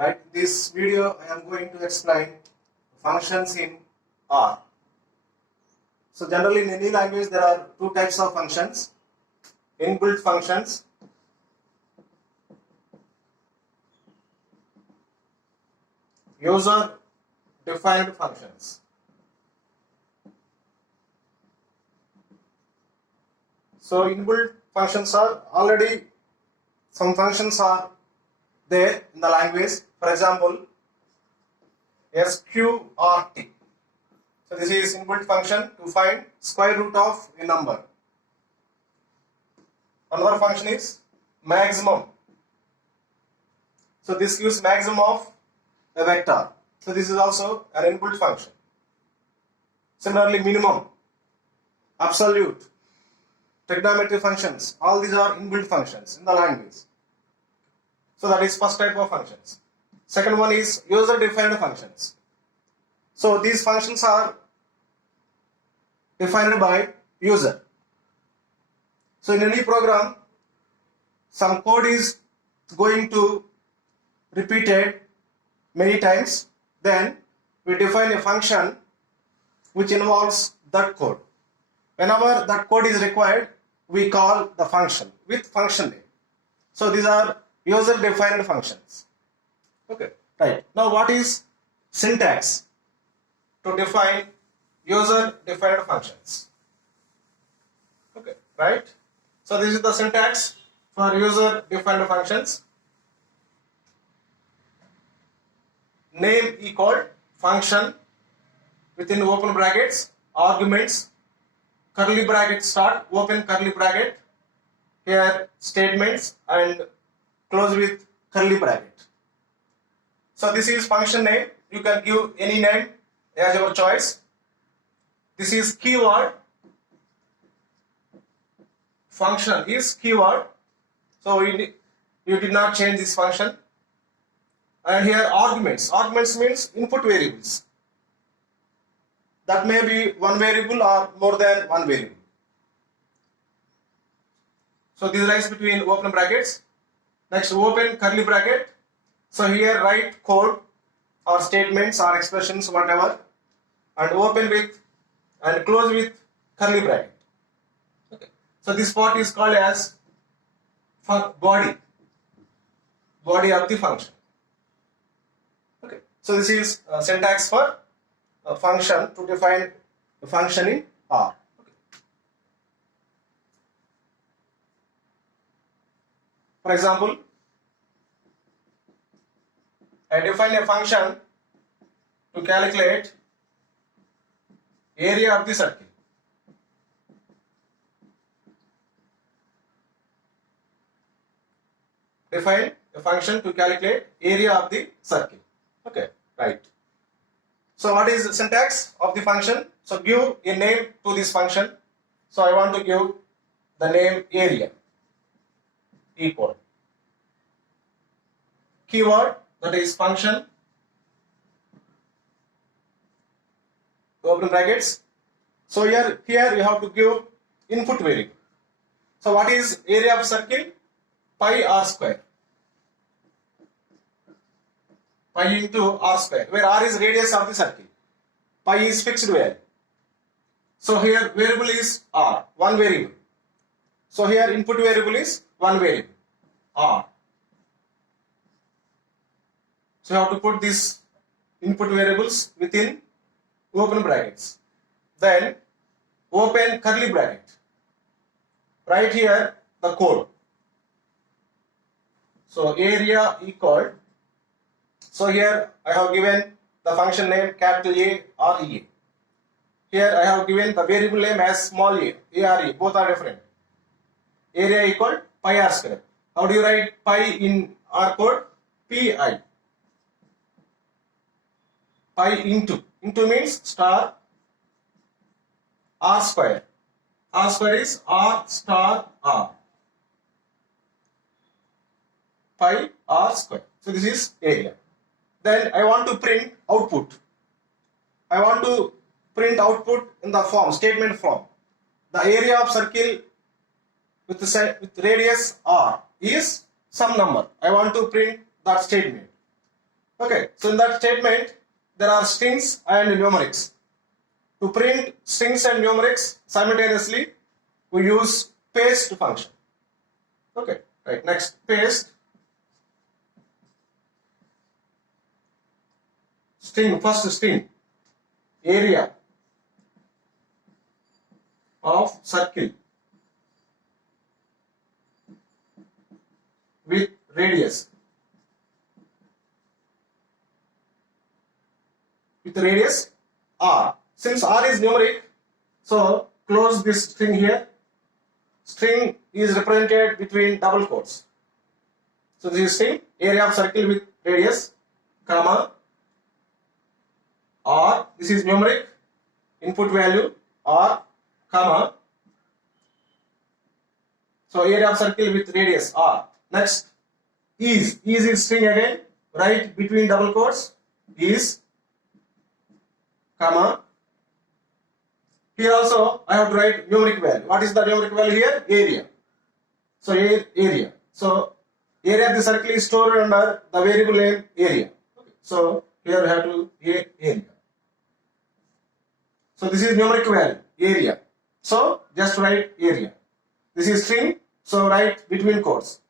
Right, this video I am going to explain functions in R. So generally in any language there are two types of functions: inbuilt functions user defined functions. So inbuilt functions are already, some functions are there in the language. For example, sqrt. So this is inbuilt function to find square root of a number. Another function is maximum. So this gives maximum of a vector. So this is also an inbuilt function. Similarly, minimum, absolute, trigonometry functions, all these are inbuilt functions in the language. So that is first type of functions. Second one is user defined functions. So these functions are defined by user. So in any program, some code is going to repeated many times, then we define a function which involves that code. Whenever that code is required, we call the function with function name. So these are user defined functions. Okay, right. Now what is syntax to define user defined functions? Okay, right. So this is the syntax for user defined functions. Name equal function within open brackets, arguments, curly bracket start, open curly bracket, here statements and close with curly bracket. So this is function name. You can give any name as your choice. This is keyword. Function is keyword. So you did not change this function. And here arguments. Arguments means input variables. That may be one variable or more than one variable. So this lies between open brackets. Next, open curly bracket. So here write code or statements or expressions, whatever, and open with and close with curly bracket. Okay. So this part is called as body of the function. Okay. So this is syntax for a function to define a function in R. Okay. For example, I define a function to calculate area of the circle. Define a function to calculate area of the circle. Okay, right. So what is the syntax of the function? So give a name to this function. So I want to give the name area equal keyword, that is function, open brackets. So here you have to give input variable. So what is area of circle? Pi r square. Pi into r square, where r is radius of the circle. Pi is fixed value. So here variable is r, one variable. So here input variable is one variable, r. So you have to put these input variables within open brackets. Then open curly bracket. Right here the code. So area equal. So here I have given the function name capital A or E. Here I have given the variable name as small a, ARE, both are different. Area equal pi r square. How do you write pi in R code? Pi. Pi into means star r square. R square is r star r. Pi r square. So this is area. Then I want to print output. I want to print output in the form, statement form. The area of circle with radius r is some number. I want to print that statement. Okay, so in that statement, there are strings and numerics. To print strings and numerics simultaneously, we use paste function. Okay, right, next, paste. String, first string, area of circle with radius. With radius r. Since r is numeric, so close this string here. String is represented between double quotes. So this is string, area of circle with radius, comma, r. This is numeric, input value r, comma. So area of circle with radius r. Next, is string again, right between double quotes, is, comma. Here also I have to write numeric value. What is the numeric value here? Area. So area. So area of the circle is stored under the variable name area. Okay. So here we have to area. So this is numeric value, area. So just write area. This is string, so write between quotes.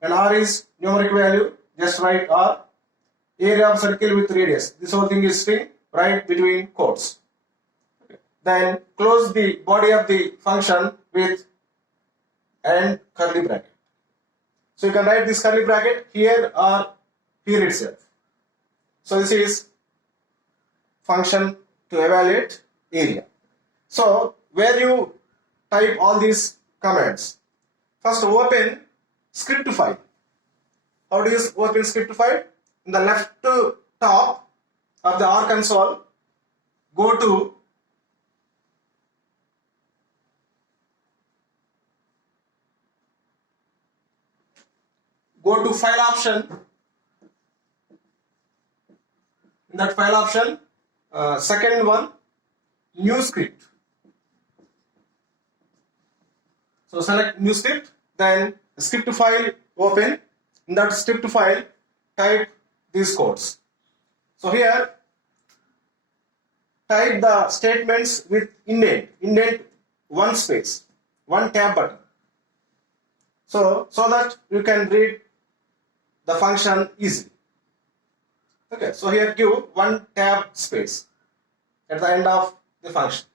And r is numeric value, just write r. Area of circle with radius. This whole thing is string, write between quotes. Okay. Then close the body of the function with and curly bracket. So you can write this curly bracket here or here itself. So this is function to evaluate area. So where you type all these commands, first open script file. How do you open script file? In the left top of the R console, go to file option. In that file option, second one, new script. So select new script, then script file open. In that script file, type these codes. So here, type the statements with indent one space, one tab button. So that you can read the function easily. Okay, so here give one tab space at the end of the function.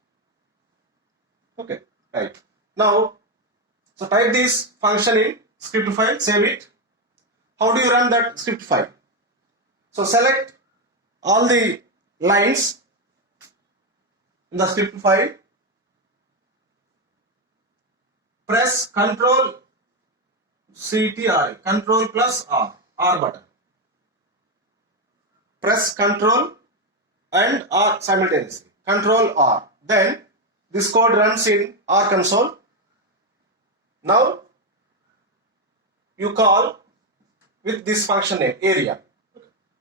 Okay, right. Now, so type this function in script file, save it. How do you run that script file? So select all the lines in the script file, press Ctrl CTR, Ctrl plus R button. Press Ctrl and R simultaneously. Ctrl R. Then this code runs in R console. Now you call with this function name area.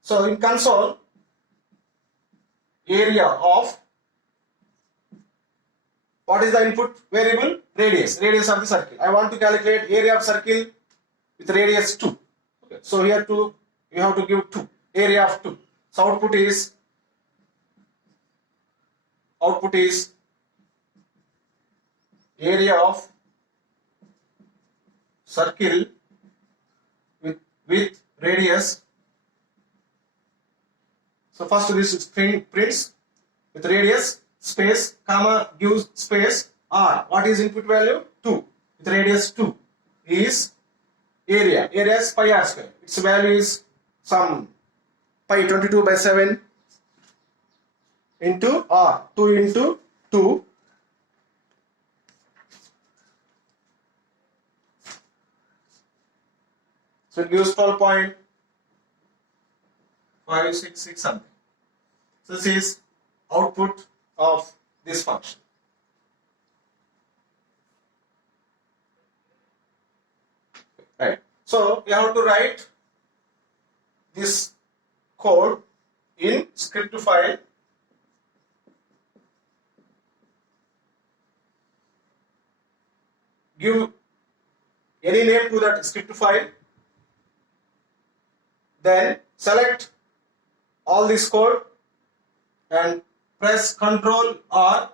So in console, area of, what is the input variable? Radius of the circle. I want to calculate area of circle with radius 2. Okay. So here you have to give 2, area of 2. So output is area of circle with radius. So first this string prints with radius space, comma, gives space r. What is input value? 2. With radius 2 is area. Area is pi r square. Its value is some pi 22 by 7 into r. 2 into 2. So it gives 12.566 something. So this is output of this function. Right. So you have to write this code in script file. Give any name to that script file. Then select all this code and press Ctrl R.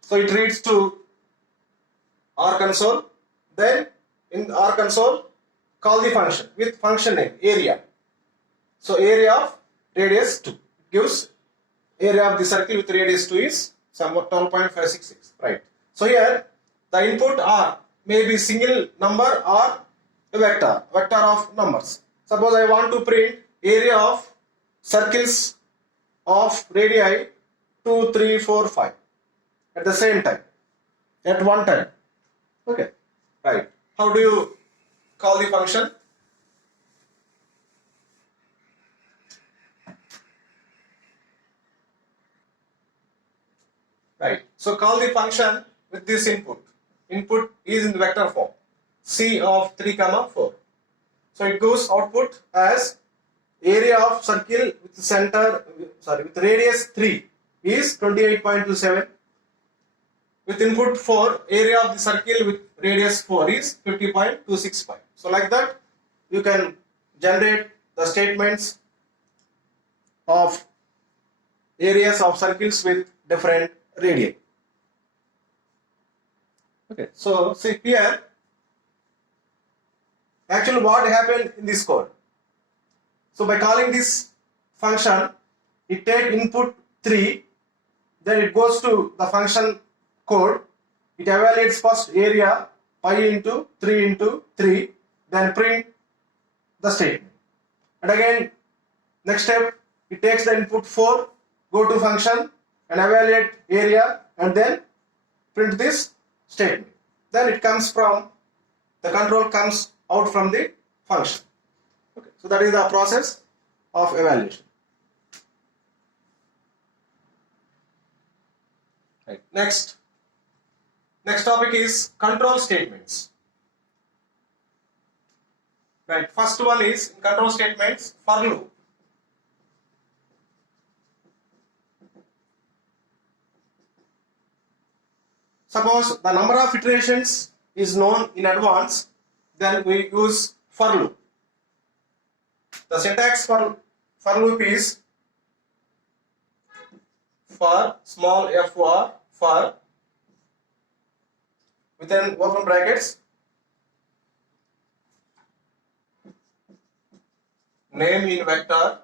So it reads to R console. Then in R console, call the function with function name area. So area of radius 2 gives area of the circle with radius 2 is somewhat 12.566, right? So here the input R may be single number or a vector of numbers. Suppose I want to print area of circles of radii 2, 3, 4, 5 at the same time, at one time. Okay, right. How do you call the function? Right. So call the function with this input. Input is in vector form. C of 3, 4. So it goes output as area of circle with radius 3 is 28.27. With input 4, area of the circle with radius 4 is 50.265. So like that, you can generate the statements of areas of circles with different radii. Okay, so see here, actually what happened in this code. So by calling this function, it takes input 3, then it goes to the function code, it evaluates first area 5 into 3 into 3, then print the statement. And again, next step, it takes the input 4, go to function and evaluate area and then print this statement. Then it comes from, the control comes out from the function. Okay. So that is the process of evaluation. Right. Next topic is control statements. Right. First one is in control statements, for loop. Suppose the number of iterations is known in advance, then we use for loop. The syntax for loop is for small for within open brackets name in vector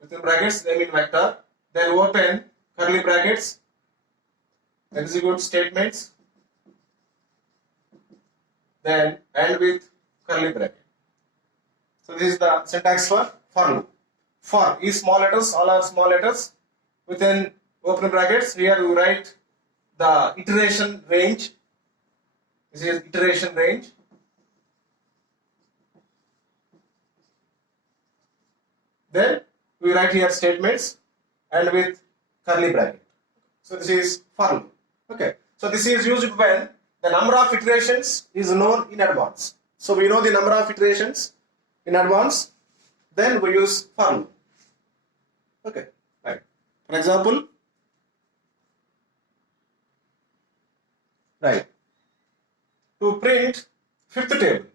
within brackets name in vector, then open curly brackets, execute statements, then end with curly bracket. So this is the syntax for loop. For is small letters, all are small letters. Within open brackets, here you write the iteration range. This is iteration range. Then we write here statements and with curly bracket. So this is for loop. Okay. So this is used when the number of iterations is known in advance. So we know the number of iterations in advance, then we use for loop. Okay, right. For example, right, to print fifth table.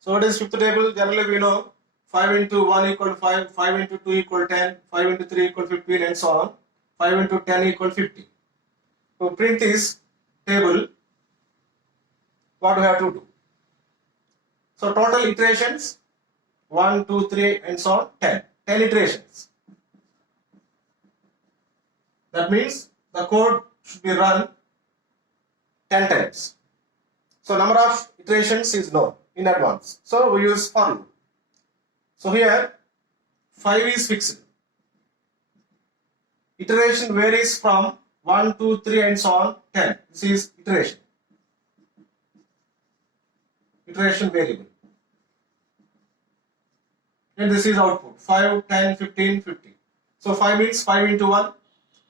So what is fifth table? Generally we know 5 into 1 equal 5, 5 into 2 equal 10, 5 into 3 equal 15 and so on. 5 into 10 equal 50. To print this table, what we have to do? So total iterations 1, 2, 3 and so on 10. 10 iterations. That means the code should be run 10 times. So number of iterations is known in advance. So we use for loop. So here 5 is fixed. Iteration varies from 1, 2, 3 and so on 10. This is iteration. Iteration variable. And this is output 5, 10, 15, 50. So 5 means 5 into 1,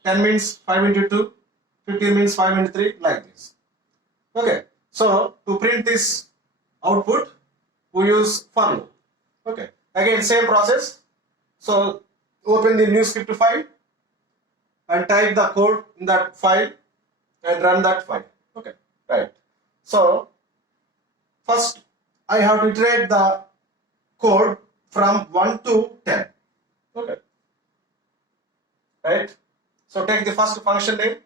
10 means 5 into 2, 15 means 5 into 3, like this. Okay. So to print this output, we use for loop. Okay. Again, same process. So open the new script file and type the code in that file and run that file. Okay. Right. So first I have to iterate the code from 1 to 10. Okay. Right? So take the first function name,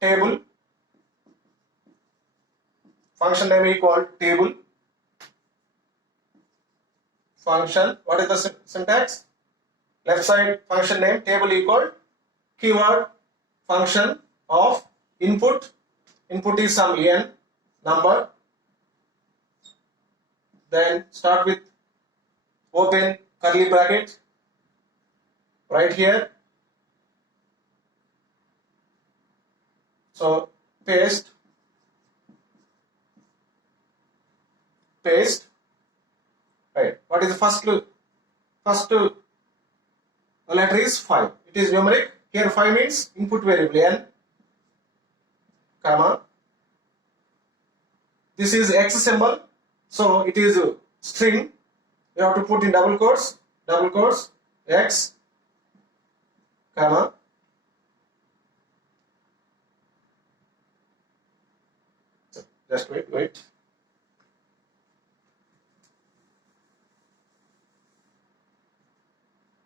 table. Function name equal table. Function, what is the syntax? Left side function name, table equal keyword function of input. Input is some n number. Then start with open curly bracket right here. So paste. Right. What is the first letter is 5. It is numeric. Here 5 means input variable n, comma. This is X symbol. So it is a string. You have to put in double quotes, X, comma. So just wait.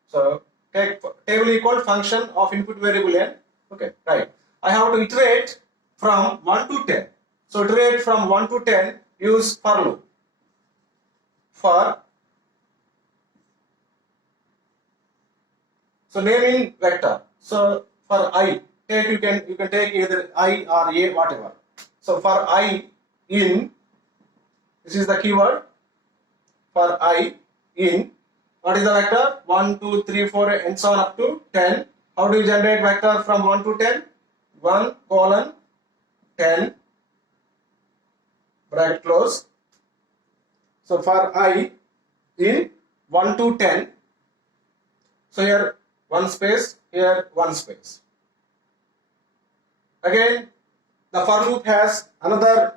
So take table equal function of input variable n. Okay, right. I have to iterate from 1 to 10. So iterate from 1 to 10, use for loop. So name in vector. So for I, you can take either I or A, whatever. So for I in, this is the keyword. For I in, what is the vector? 1, 2, 3, 4 and so on up to 10. How do you generate vector from 1 to 10? 1 colon 10 bracket close. So for I in 1 to 10, so here one space, here one space. Again, the for loop has another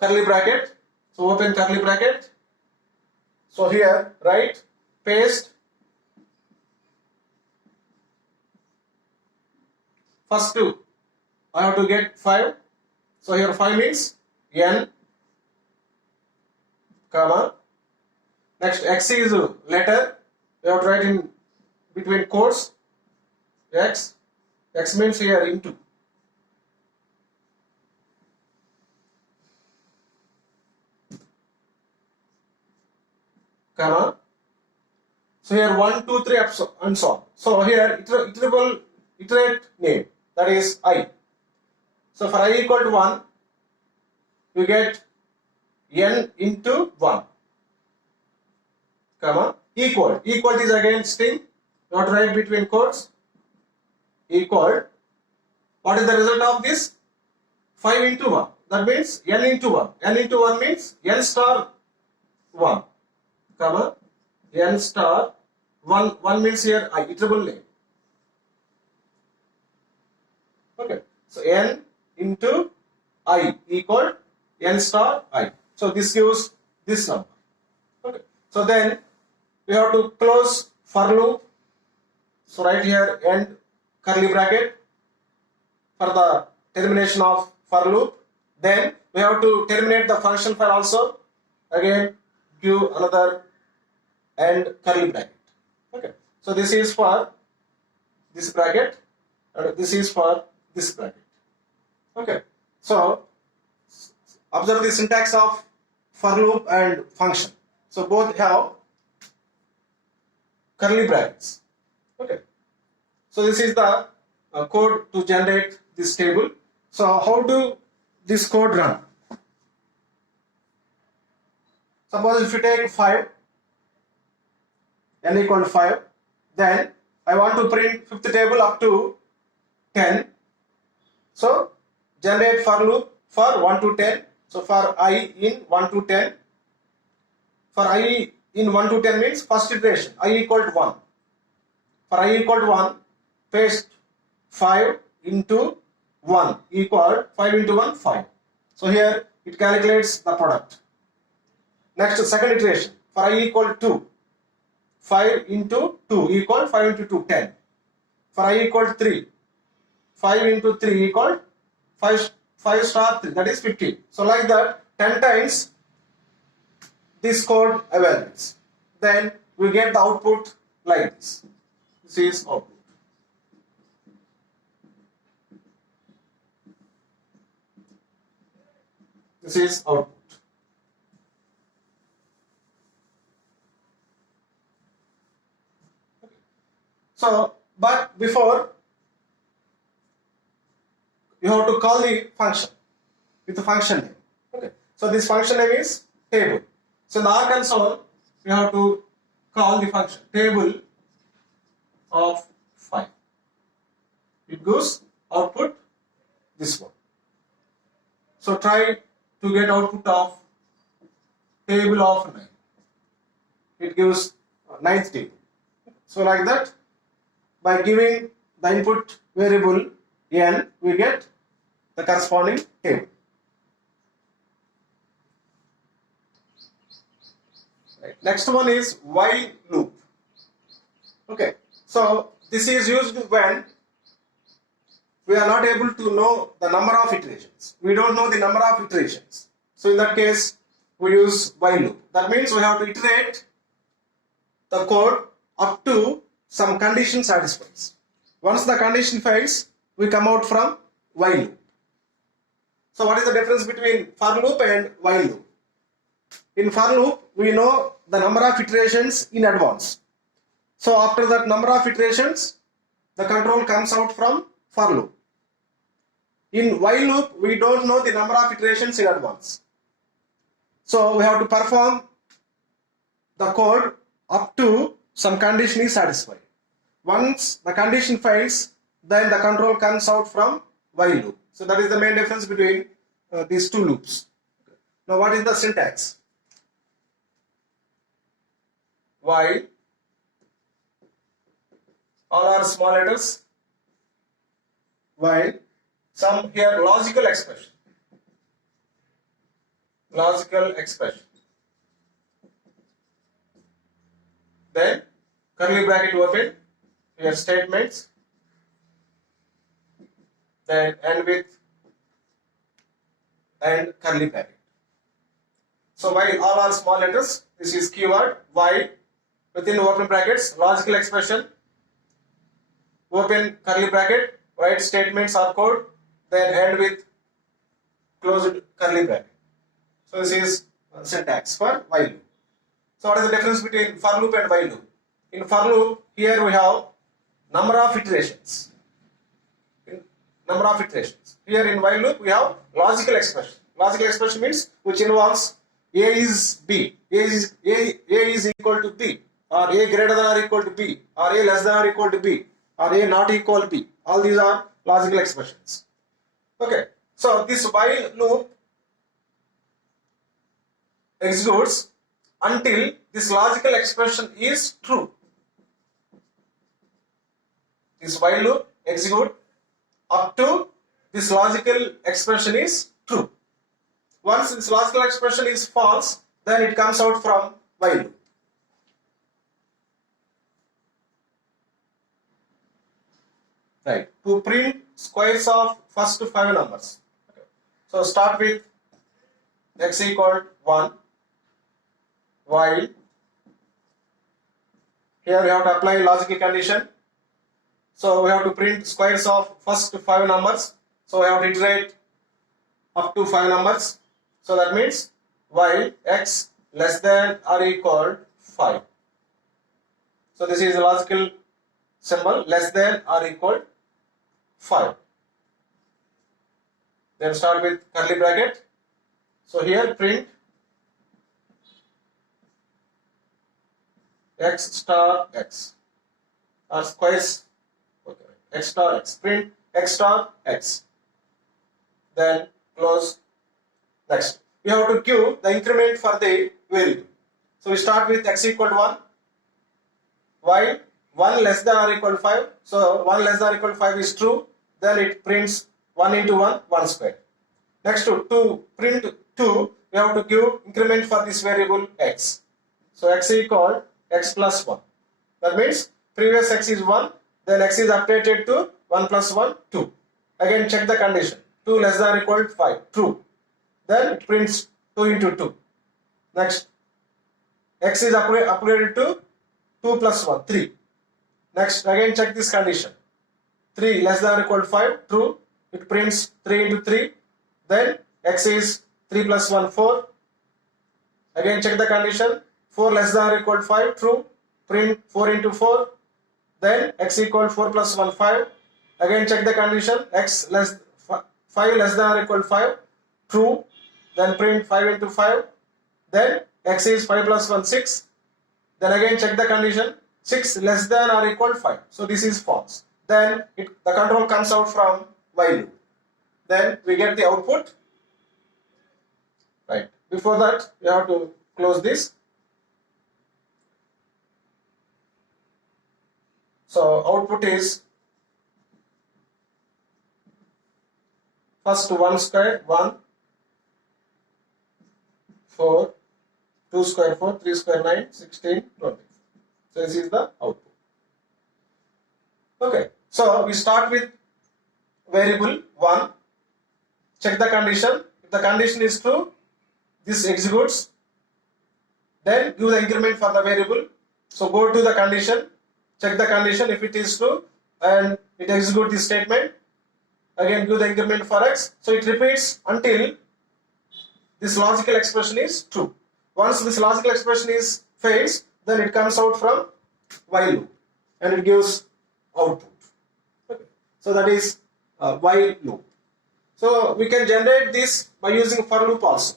curly bracket. So open curly bracket. So here write paste first two. I have to get 5. So here 5 means n, comma. Next X is a letter. You have to write in between quotes X. X means here into. Comma. So here 1, 2, 3 and so on. So here iterate name, that is I. So for I equal to 1, you get n into 1, comma, equal. Equal is again string, you have to write between quotes, equal. What is the result of this? 5 into 1. That means n into 1. N into 1 means n star 1, comma, n star 1. 1 means here I, iterable name. Okay. So n into I equal n star I. So this gives this number. Okay. So then we have to close for loop. So right here end curly bracket for the termination of for loop. Then we have to terminate the function file also. Again give another end curly bracket. Okay. So this is for this bracket and this is for this bracket. Okay. So observe the syntax of for loop and function. So both have curly brackets. Okay. So this is the code to generate this table. So how do this code run? Suppose if you take 5, n equal to 5, then I want to print fifth table up to 10. So generate for loop for 1 to 10. So for I in 1 to 10. For I in 1 to 10 means first iteration, I equal to 1. For I equal to 1, paste 5 into 1 equal 5 into 1, 5. So here it calculates the product. Next, second iteration, for I equal to 2, 5 into 2 equal 5 into 2, 10. For I equal to 3, 5 into 3 equal 5 star 3, that is 15. So like that 10 times this code evaluates. Then we get the output like this. This is output. This is output. So, but before you have to call the function with the function name. Okay. So this function name is table. So in the R console, we have to call the function table of 5. It gives output this one. So try to get output of table of 9. It gives ninth table. So like that, by giving the input variable n, we get the corresponding table. Right. Next one is while loop. Okay, so this is used when we are not able to know the number of iterations. We don't know the number of iterations. So in that case, we use while loop. That means we have to iterate the code up to some condition satisfies. Once the condition fails, we come out from while loop. So what is the difference between for loop and while loop? In for loop, we know the number of iterations in advance. So after that number of iterations, the control comes out from for loop. In while loop, we don't know the number of iterations in advance. So we have to perform the code up to some condition is satisfied. Once the condition fails, then the control comes out from while loop. So that is the main difference between these two loops. Now what is the syntax? While, all are small letters, while, some here logical expression. Logical expression. Then curly bracket open, here statements, then end with and curly bracket. So while all are small letters, this is keyword. While within open brackets, logical expression, open curly bracket, write statements or code, then end with closed curly bracket. So this is syntax for while loop. So what is the difference between for loop and while loop? In for loop, here we have number of iterations. Number of iterations. Here in while loop, we have logical expression. Logical expression means which involves A is B, A is equal to B, or A greater than or equal to B, or A less than or equal to B, or A not equal to B. All these are logical expressions. Okay, so this while loop executes until this logical expression is true. This while loop executes up to this logical expression is true. Once this logical expression is false, then it comes out from while loop. Right. To print squares of first 5 numbers. Okay. So start with x equal 1, while here we have to apply logical condition. So we have to print squares of first 5 numbers. So we have to iterate up to 5 numbers. So that means while x less than or equal 5. So this is a logical symbol, less than or equal 5. Then start with curly bracket. So here print x star x or squares, okay, x star x, print x star x, then close. Next we have to give the increment for the variable. So we start with x equal to 1, while 1 less than or equal to 5. So 1 less than or equal to 5 is true, then it prints 1 into 1, 1 square. Next to print 2, we have to give increment for this variable x. So x equal x plus 1. That means previous x is 1, then x is updated to 1 plus 1, 2. Again check the condition. 2 less than or equal to 5, true. Then it prints 2 into 2. Next x is upgraded to 2 plus 1, 3. Next, again check this condition. 3 less than or equal to 5, true. It prints 3 into 3. Then x is 3 plus 1, 4. Again check the condition. 4 less than or equal to 5, true. Print 4 into 4. Then x equal to 4 plus 1, 5. Again check the condition. 5 less than or equal to 5, true. Then print 5 into 5. Then x is 5 plus 1, 6. Then again check the condition. 6 less than or equal to 5. So this is false. Then the control comes out from while loop. Then we get the output. Right. Before that, we have to close this. So output is first 1 square 1, 4, 2 square 4, 3 square 9, 16, 20. So this is the output. Okay. So we start with variable 1. Check the condition. If the condition is true, this executes. Then give the increment for the variable. So go to the condition. Check the condition. If it is true, and it executes this statement. Again give the increment for x. So it repeats until this logical expression is true. Once this logical expression is fails, then it comes out from while loop and it gives output. Okay. So that is while loop. So we can generate this by using for loop also.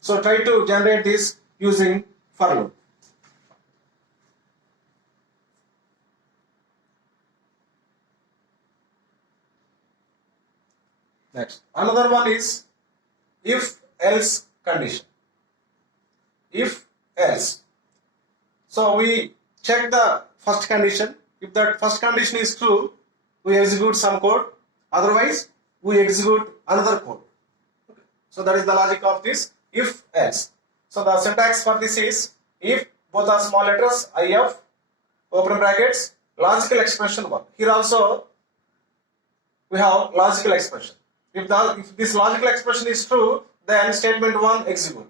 So try to generate this using for loop. Next, another one is if else condition. If else. So we check the first condition. If that first condition is true, we execute some code. Otherwise, we execute another code. Okay. So that is the logic of this if else. So the syntax for this is if both are small letters if open brackets logical expression 1. Here also we have logical expression. If this logical expression is true, then statement 1 execute.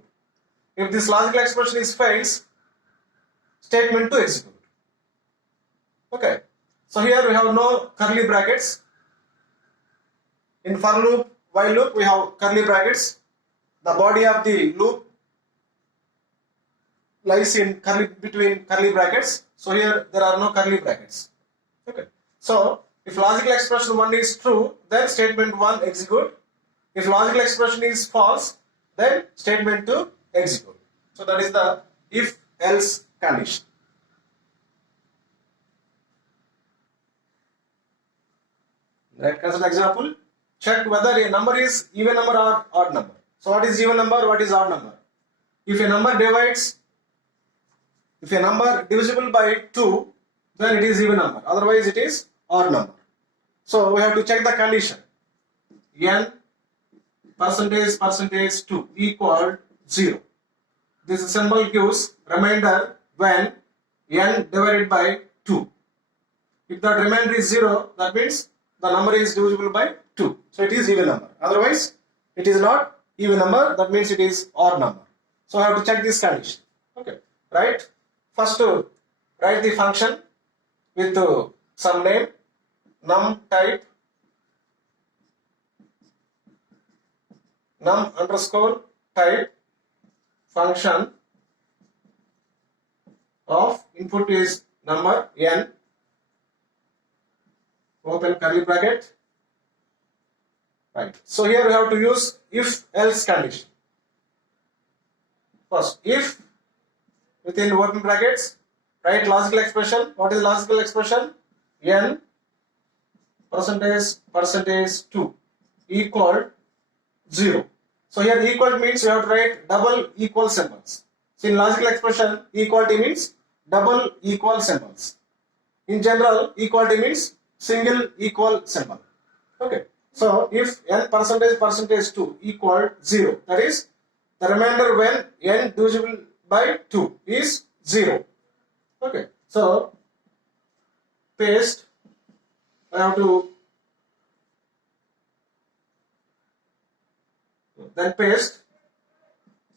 If this logical expression is fails, statement 2 execute. Okay. So here we have no curly brackets. In for loop, while loop, we have curly brackets. The body of the loop lies in between curly brackets. So here there are no curly brackets. Okay. So if logical expression 1 is true, then statement 1 execute. If logical expression is false, then statement 2 execute. So that is the if else condition. Right, consider example. Check whether a number is even number or odd number. So what is even number? What is odd number? If a number divisible by 2, then it is even number. Otherwise it is odd number. So we have to check the condition. N percentage 2 equal 0. This symbol gives remainder when n divided by 2. If that remainder is 0, that means the number is divisible by 2. So it is even number. Otherwise, it is not even number. That means it is odd number. So I have to check this condition. Okay. Right. First, write the function with some name. Num type num underscore type function of input is number n open curly bracket. Right. So here we have to use if else condition. First, if within open brackets, write logical expression. What is logical expression? N percentage 2 equal 0. So here equal means you have to write double equal symbols. So in logical expression, equality means double equal symbols. In general, equality means single equal symbol. Okay. So if n percentage 2 equal 0, that is the remainder when n divisible by 2 is 0. Okay. So paste. I have to then paste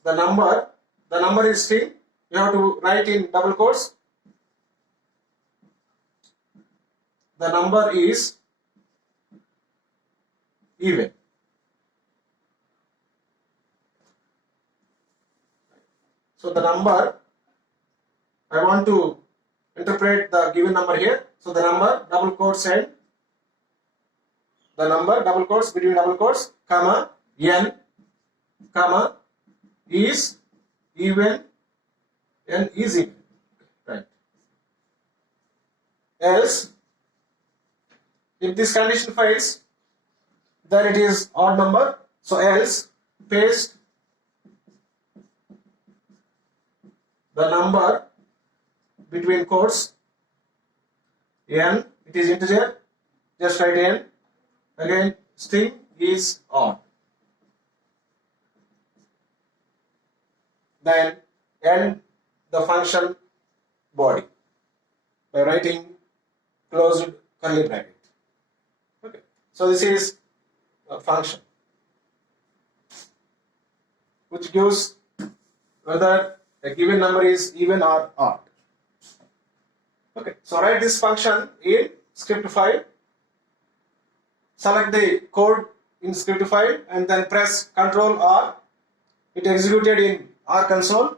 the number is string you have to write in double quotes, the number is even. So the number, I want to interpret the given number here. So the number, double quotes, and the number, double quotes, between double quotes, comma, n, comma, is even, n is even. Right. Else, if this condition fails, then it is odd number. So else, paste the number between quotes, n, it is integer, just write n, again string is odd. Then end the function body by writing closed curly bracket. Okay. So this is a function which gives whether a given number is even or odd. Okay. So write this function in script file. Select the code in script file and then press Ctrl R. It executed in R console.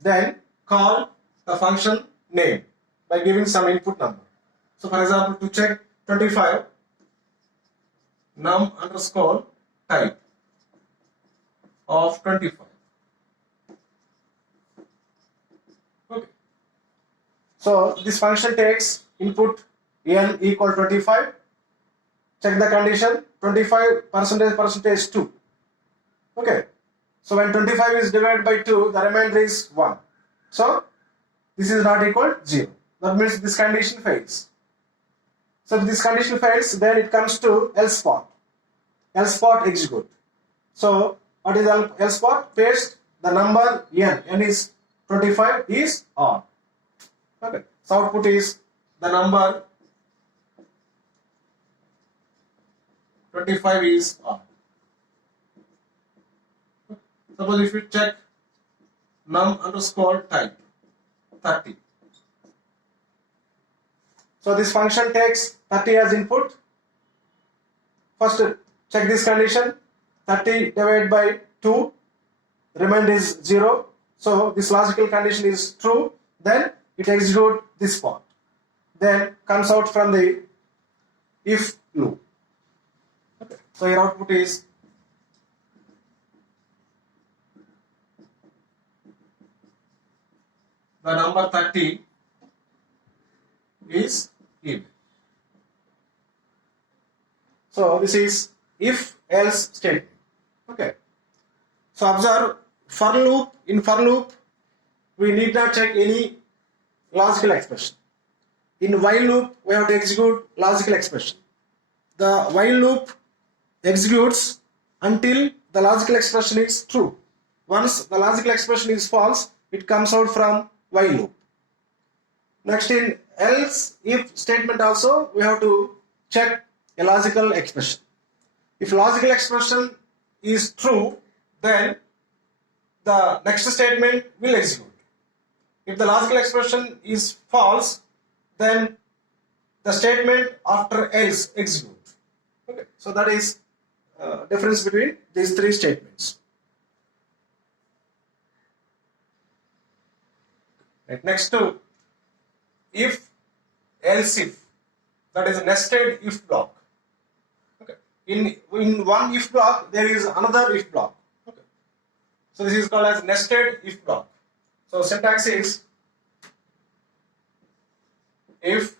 Then call the function name by giving some input number. So for example, to check 25, num underscore type of 25. Okay. So this function takes input n equal 25. Check the condition, 25 percentage 2. Okay. So when 25 is divided by 2, the remainder is 1. So this is not equal to 0. That means this condition fails. So if this condition fails, then it comes to else part. Else part execute. So what is else part? Paste the number n. N is 25 is odd. Okay. So output is the number 25 is odd. Suppose if you check num underscore type 30. So this function takes 30 as input. First check this condition, 30 divided by 2, remainder is 0. So this logical condition is true. Then it executes this part. Then comes out from the if loop. Okay. So your output is the number 30 is even. So this is if else statement. Okay. So observe for loop. In for loop, we need not check any logical expression. In while loop, we have to execute logical expression. The while loop executes until the logical expression is true. Once the logical expression is false, it comes out from while loop. Next, in else if statement also, we have to check a logical expression. If logical expression is true, then the next statement will execute. If the logical expression is false, then the statement after else execute. Okay, so that is difference between these three statements. Right. Next to if else if, that is nested if block. Okay. In one if block there is another if block. Okay. So this is called as nested if block. So syntax is if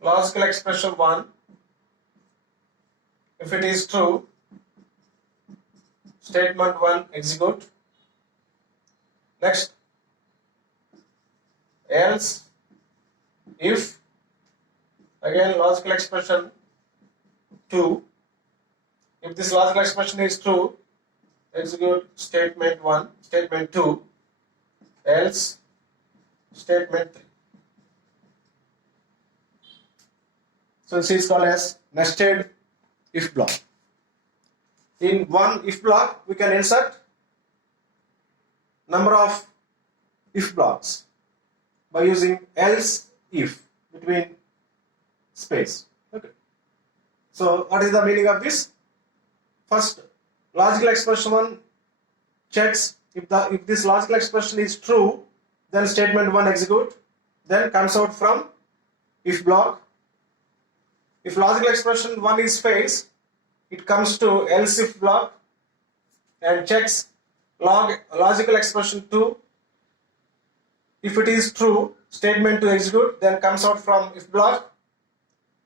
logical expression 1, if it is true, statement 1 execute. Next, else if, again logical expression 2, if this logical expression is true, execute statement 1, statement 2, else statement 3. So this is called as nested if block. In one if block, we can insert number of if blocks by using else if between space. Okay. So what is the meaning of this? First, logical expression 1 checks if this logical expression is true, then statement 1 execute, then comes out from if block. If logical expression 1 is false, it comes to else if block and checks logical expression 2. If it is true, statement 2 execute, then comes out from if block.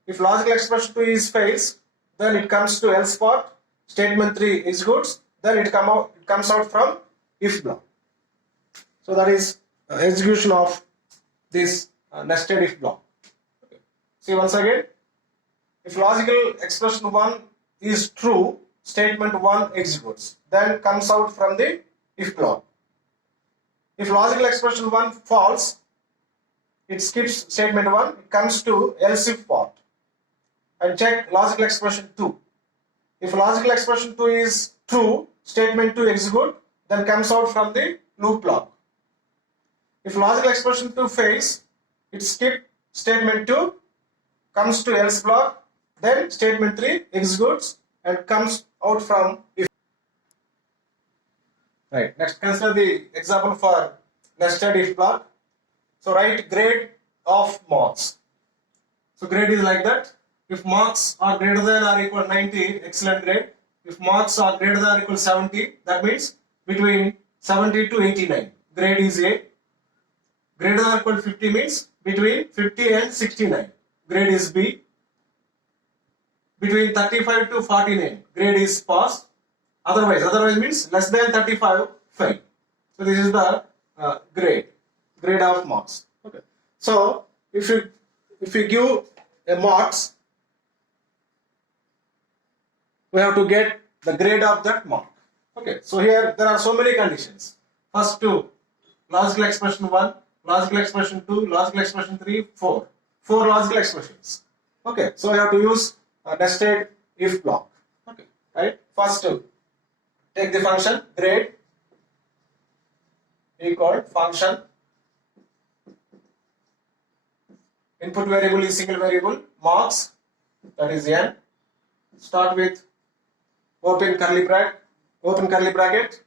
If logical expression 2 is false, then it comes to else part, statement 3 executes, then it comes out from if block. So that is execution of this nested if block. Okay. See once again, if logical expression 1 is true, statement 1 executes, then comes out from the if block. If logical expression 1 false, it skips statement 1, it comes to else if part and check logical expression 2. If logical expression 2 is true, statement 2 execute, then comes out from the loop block. If logical expression 2 fails, it skips statement 2, comes to else block, then statement 3 executes and comes out from if. Right. Next, consider the example for nested if block. So write grade of marks. So grade is like that. If marks are greater than or equal to 90, excellent grade. If marks are greater than or equal to 70, that means between 70 to 89, grade is A. Greater than or equal to 50 means between 50 and 69, grade is B. Between 35 to 49, grade is pass. Otherwise means less than 35, fail. So this is the grade of marks. Okay. So if you give a marks, we have to get the grade of that mark. Okay. So here there are so many conditions. First two, logical expression 1, logical expression 2, logical expression 3, 4. 4 logical expressions. Okay. So we have to use a nested if block. Okay. Right. First two, take the function grade equal function. Input variable is single variable, marks, that is n. Start with open curly bracket.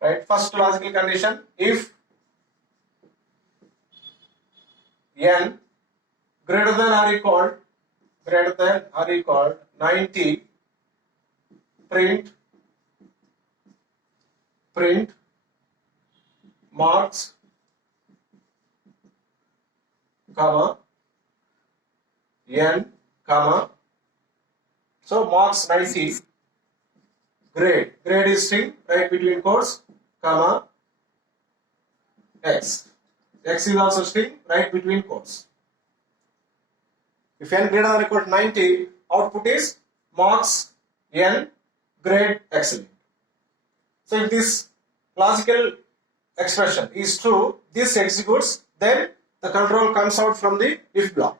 Right. First logical condition, if n greater than or equal 90, print marks, comma n, comma, so marks 90, grade is string, right between quotes, comma x is also string, right between quotes. If n greater than or equal to 90, output is marks n, grade excellent. So if this logical expression is true, this executes, then the control comes out from the if block.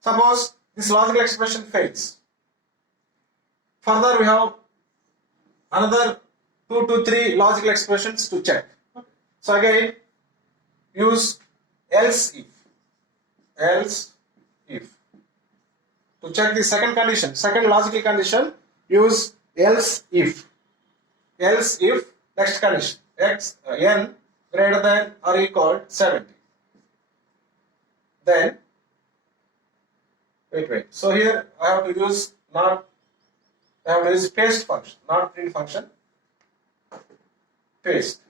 Suppose this logical expression fails. Further, we have another 2 to 3 logical expressions to check. So again, use else if. To check the second condition, second logical condition, use else if. Next condition, n greater than or equal to 70. Then wait. So here I have to use paste function, not print function. Paste.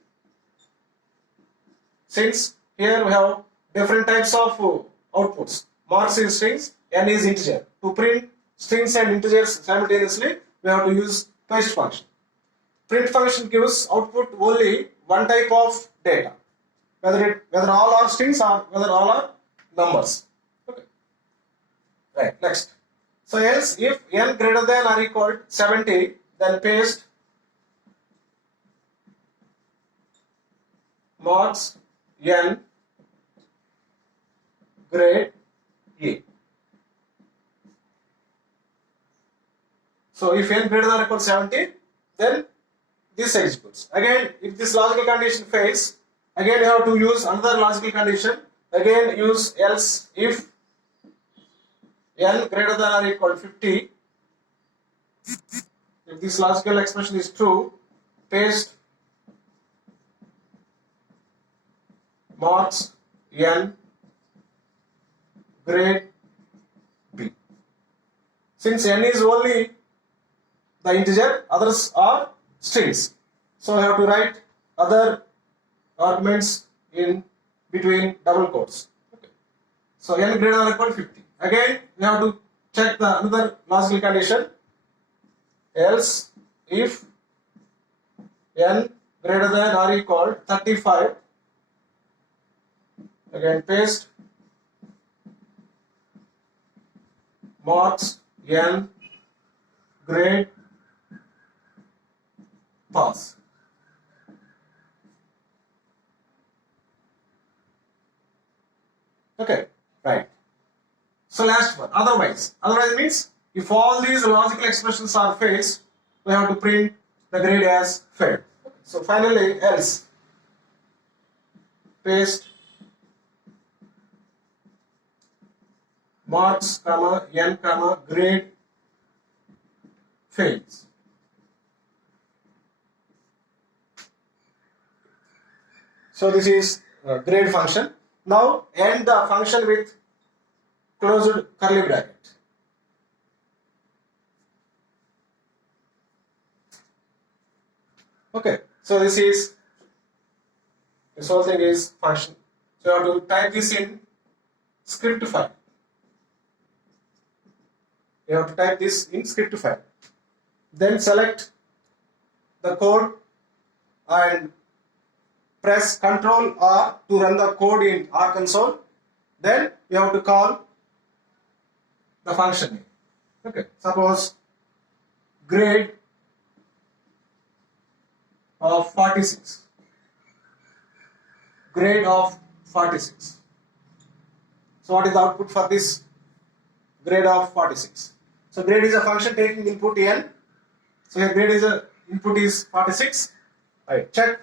Since here we have different types of outputs. Marks is strings, n is integer. To print strings and integers simultaneously, we have to use paste function. Print function gives output only one type of data, whether all are strings or whether all are numbers. Okay. Right. Next. So else if n greater than or equal to 70, then paste marks n, grade A. So if n greater than or equal to 70, then this executes. Again, if this logical condition fails, again you have to use another logical condition. Again use else if n greater than or equal to 50. If this logical expression is true, paste marks n grade b. Since n is only the integer, others are strings. So I have to write other arguments in between double quotes. Okay. So n greater than or equal to 50. Again, we have to check the another logical condition. Else, if n greater than or equal to 35, again paste marks n grade pass. Okay, right. So last one, otherwise means if all these logical expressions are fails, we have to print the grade as failed. So finally, else paste marks comma n comma grade fails. So this is grade function. Now end the function with closed curly bracket. Okay, so this whole thing is function. So you have to type this in script file. You have to type this in script file. Then select the code and press Ctrl R to run the code in R console. Then you have to call the function name. Okay, suppose grade of 46. Grade of 46. So what is the output for this grade of 46? So grade is a function taking input n. So here grade is a input is 46. Right. Check.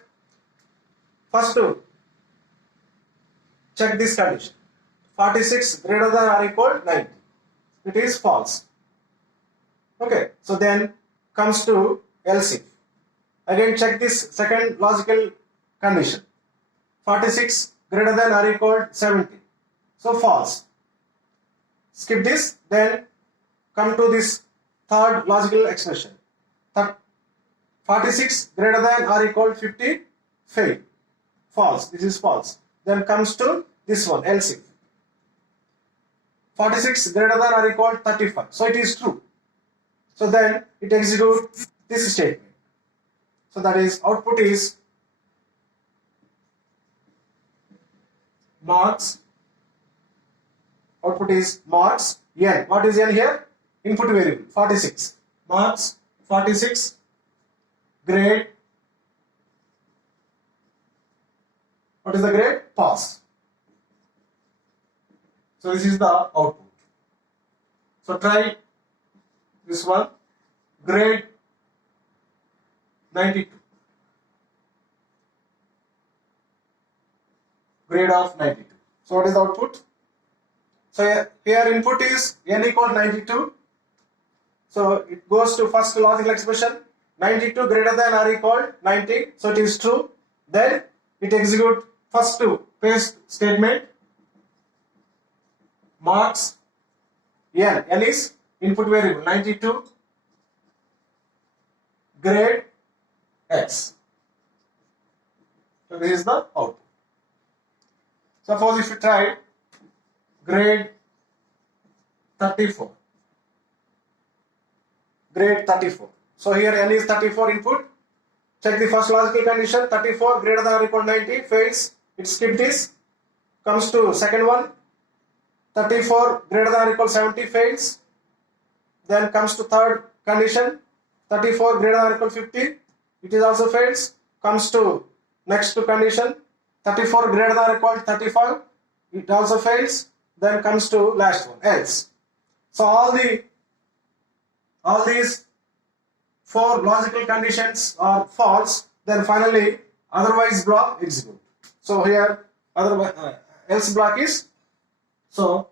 First to check this condition. 46 greater than or equal to 90. It is false. Okay. So then comes to else if. Again check this second logical condition. 46 greater than or equal to 70. So false. Skip this, then come to this third logical expression. 46 greater than or equal to 50, fail. False. This is false. Then comes to this one, else if. 46 greater than or equal to 35. So it is true. So then it executes this statement. So that is output is marks. Output is marks n. What is n here? Input variable 46. Marks 46 grade. What is the grade? Pass. So this is the output. So try this one. Grade 92. Grade of 92. So what is the output? So here input is n equal to 92. So it goes to first logical expression. 92 greater than or equal to 90. So it is true. Then it executes first to paste statement. Marks n. N is input variable 92 grade x. So this is the output. Suppose if you try grade 34. Grade 34. So here n is 34 input. Check the first logical condition. 34 greater than or equal to 90 fails. It skipped this. Comes to second one. 34 greater than or equal to 70 fails. Then comes to third condition. 34 greater than or equal to 50. It is also fails. Comes to next to condition. 34 greater than or equal to 35. It also fails. Then comes to last one, else. So all these 4 logical conditions are false, then finally otherwise block execute. So here otherwise else block is, so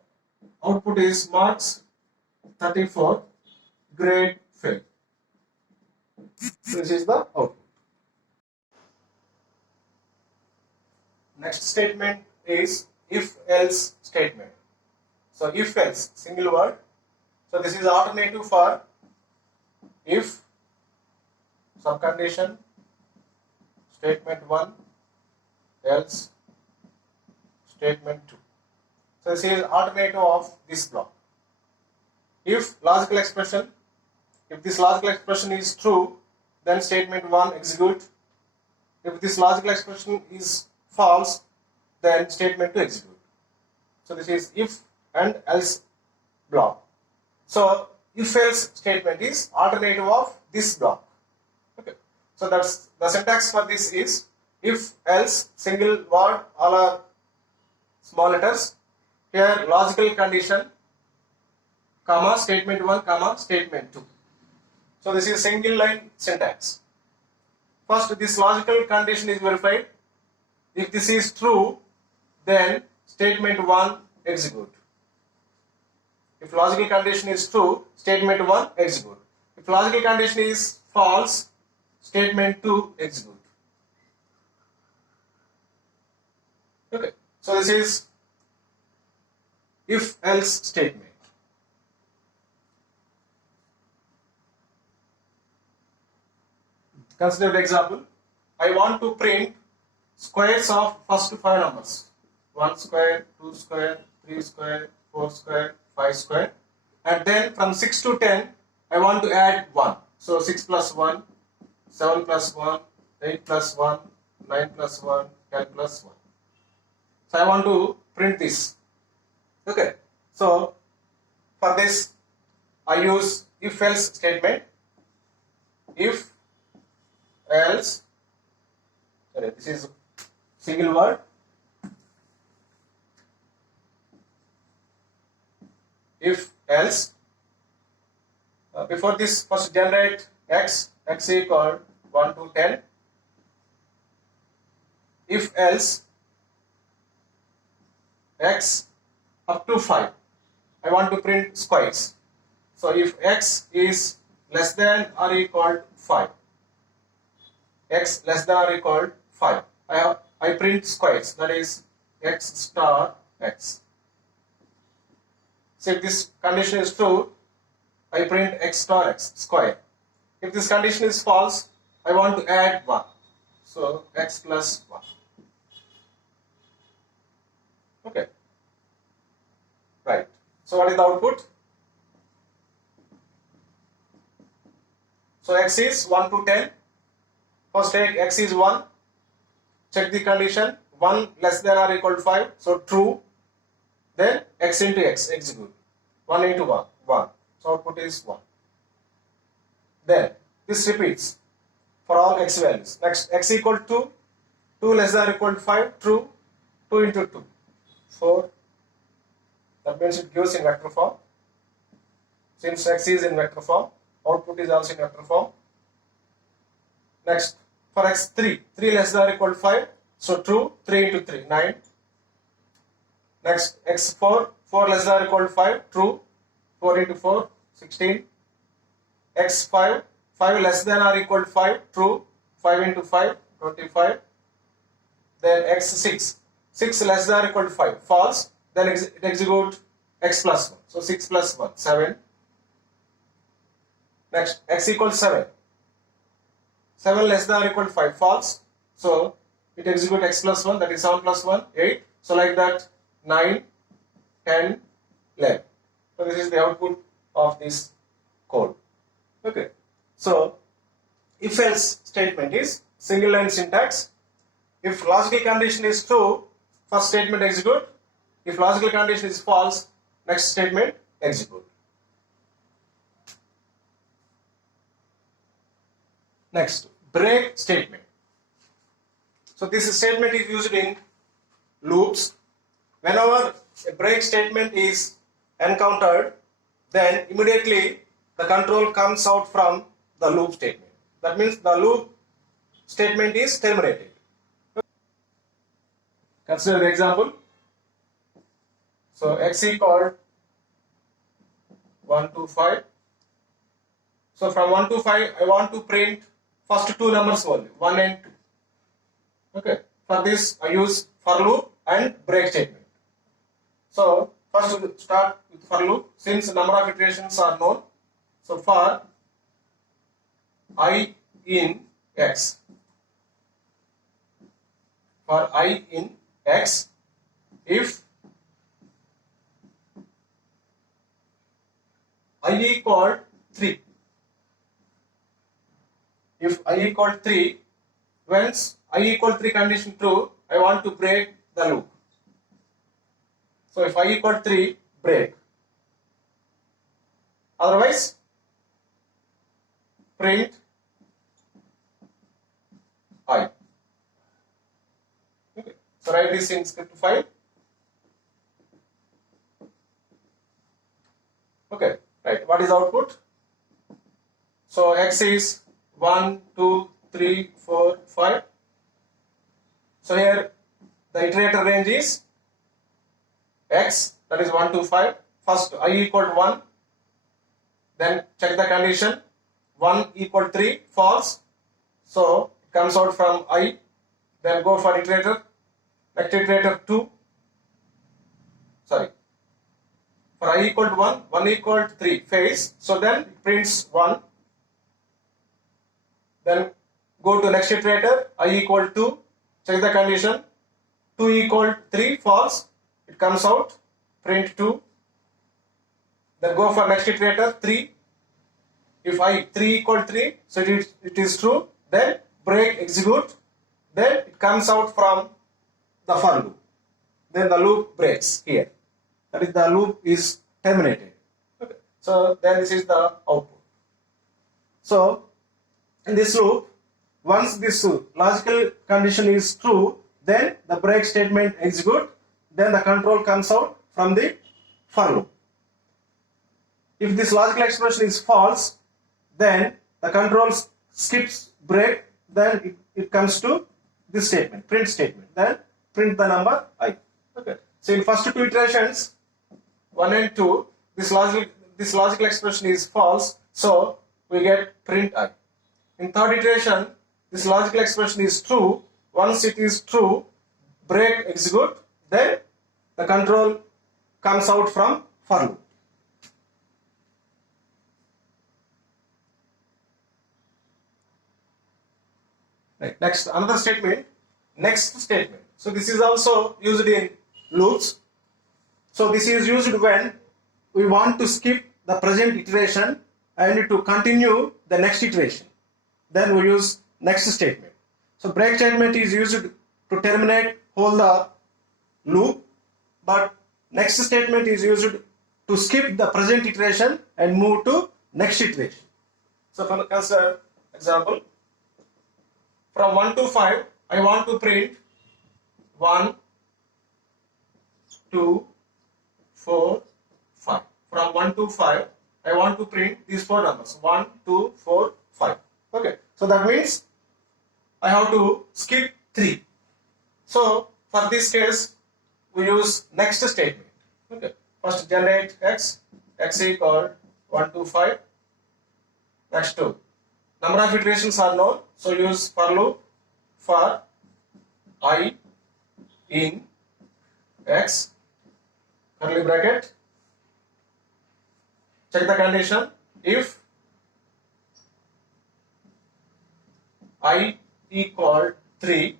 output is marks 34, grade fail. This is the output. Next statement is if else statement. So if else, single word. So this is alternative for if subcondition statement 1 else statement 2. So this is alternative of this block. If logical expression, if this logical expression is true, then statement 1 execute. If this logical expression is false, then statement 2 execute. So this is if and else block. So if else statement is alternative of this block. Okay. So that's the syntax for this is if else single word, all are small letters. Here logical condition, comma statement 1, comma statement 2. So this is single line syntax. First, this logical condition is verified. If this is true, then statement 1 execute. If logical condition is true, statement 1 execute. If logical condition is false, statement 2 execute. Okay. So this is if else statement. Consider the example. I want to print squares of first 5 numbers. 1 square, 2 square, 3 square, 4 square, 5 square. And then from 6 to 10, I want to add 1. So 6 plus 1, 7 plus 1, 8 plus 1, 9 plus 1, 10 plus 1. So I want to print this. Okay. So for this, I use if else statement. If else, sorry, this is single word. If else, before this, first generate x equal 1 to 10. If else x up to 5, I want to print squares. So if x is less than or equal to 5, x less than or equal to 5, I print squares, that is x star x. So if this condition is true, I print x star x square. If this condition is false, I want to add 1. So x plus 1. Okay. Right. So what is the output? So x is 1 to 10. First take x is 1. Check the condition. 1 less than or equal to 5. So true. Then x into x, execute. 1 into 1, 1. So output is 1. Then this repeats for all x values. Next, x equal to 2. 2 less than or equal to 5, true. 2 into 2, 4. That means it gives in vector form. Since x is in vector form, output is also in vector form. Next, for x 3, 3 less than or equal to 5, so true. 3 into 3, 9. Next, x 4, 4 less than or equal to 5, true. 4 into 4, 16. X 5, 5 less than or equal to 5, true. 5 into 5, 25. Then x 6, 6 less than or equal to 5, false. Then it execute x plus 1. So 6 plus 1, 7. Next, x equals 7. 7 less than or equal to 5, false. So it execute x plus 1, that is 7 plus 1, 8. So like that, 9, 10, 11. So this is the output of this code. Okay. So if else statement is single line syntax. If logical condition is true, first statement execute. If logical condition is false, next statement execute. Next, break statement. So this statement is used in loops. Whenever a break statement is encountered, then immediately the control comes out from the loop statement. That means the loop statement is terminated. Consider the example. So x equal 1 to 5. So from 1 to 5, I want to print first two numbers only, 1 and 2. Okay. For this, I use for loop and break statement. So first we start with for loop. Since number of iterations are known, so for I in x, for I in x, if I equal 3, if I equal 3, once I equal 3 condition true, I want to break the loop. So if I equal 3, break. Otherwise, print I. Okay. So write this in script file. Okay. Right. What is output? So x is 1, 2, 3, 4, 5. So here the iterator range is x, that is 1 to 5. First I equal to 1. Then check the condition. 1 equal 3, false. So it comes out from I. Then go for iterator. Next iterator 2. Sorry. For I equal to 1, 1 equal to 3, phase. So then it prints 1. Then go to next iterator, I equal to 2. Check the condition. 2 equal to 3, false. It comes out, print 2. Then go for next iterator, 3. If 3 equal to 3, so it is true. Then break, execute. Then it comes out from the for loop. Then the loop breaks here. That is, the loop is terminated. Okay. So then this is the output. So in this loop, once this logical condition is true, then the break statement execute. Then the control comes out from the for loop. If this logical expression is false, then the control skips break. Then it comes to this statement, print statement. Then print the number I. Okay. So in first two iterations, 1 and 2, this logical expression is false. So we get print I. In third iteration, this logical expression is true. Once it is true, break, execute. Then the control comes out from for loop. Right. Next, another statement. Next statement. So this is also used in loops. So this is used when we want to skip the present iteration and to continue the next iteration. Then we use next statement. So break statement is used to terminate whole the loop, but next statement is used to skip the present iteration and move to next iteration. So for consider example, from 1 to 5, I want to print 1, 2, 4, 5. From 1 to 5, I want to print these four numbers, 1, 2, 4, 5. Okay, so that means I have to skip 3. So for this case, we use next statement. Okay, first generate x equal 1 to 5. Next 2. Number of iterations are known, so use for loop for I in x, curly bracket. Check the condition. If I equal 3,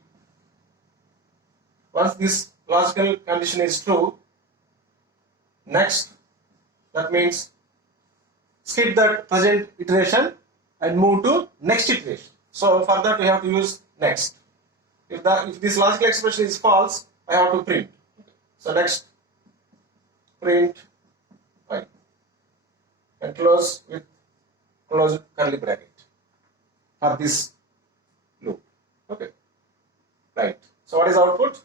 once this logical condition is true, next, that means skip that present iteration and move to next iteration. So for that we have to use next. If this logical expression is false, I have to print. So next, print I and close with close curly bracket for this loop. Okay, right. So what is output?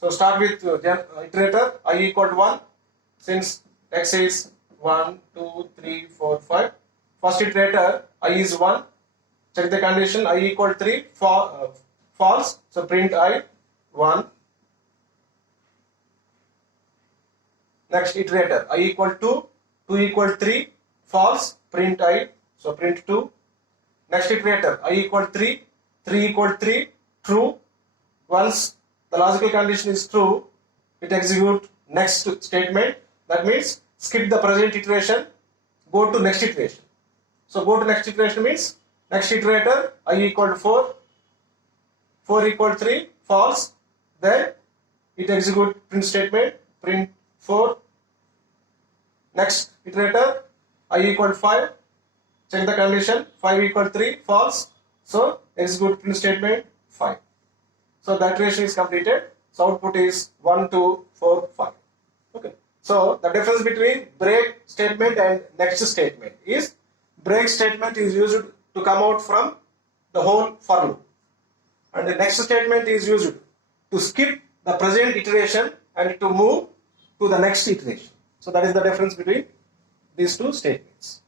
So start with iterator I equal to 1. Since x is 1, 2, 3, 4, 5. First iterator I is 1. Check the condition I equal 3. False. So print I 1. Next iterator I equal 2. 2 equal 3. False. Print I. So print 2. Next iterator I equal 3. 3 equal 3. True. Once the logical condition is true, it execute next statement. That means skip the present iteration, go to next iteration. So go to next iteration means next iterator I equal to 4. 4 equal 3. False. Then it execute print statement. Print 4. Next iterator I equal 5. Check the condition. 5 equal 3. False. So execute print statement 5. So the iteration is completed. So output is 1, 2, 4, 5. Okay. So the difference between break statement and next statement is break statement is used to come out from the whole for loop, and the next statement is used to skip the present iteration and to move to the next iteration. So that is the difference between these two statements.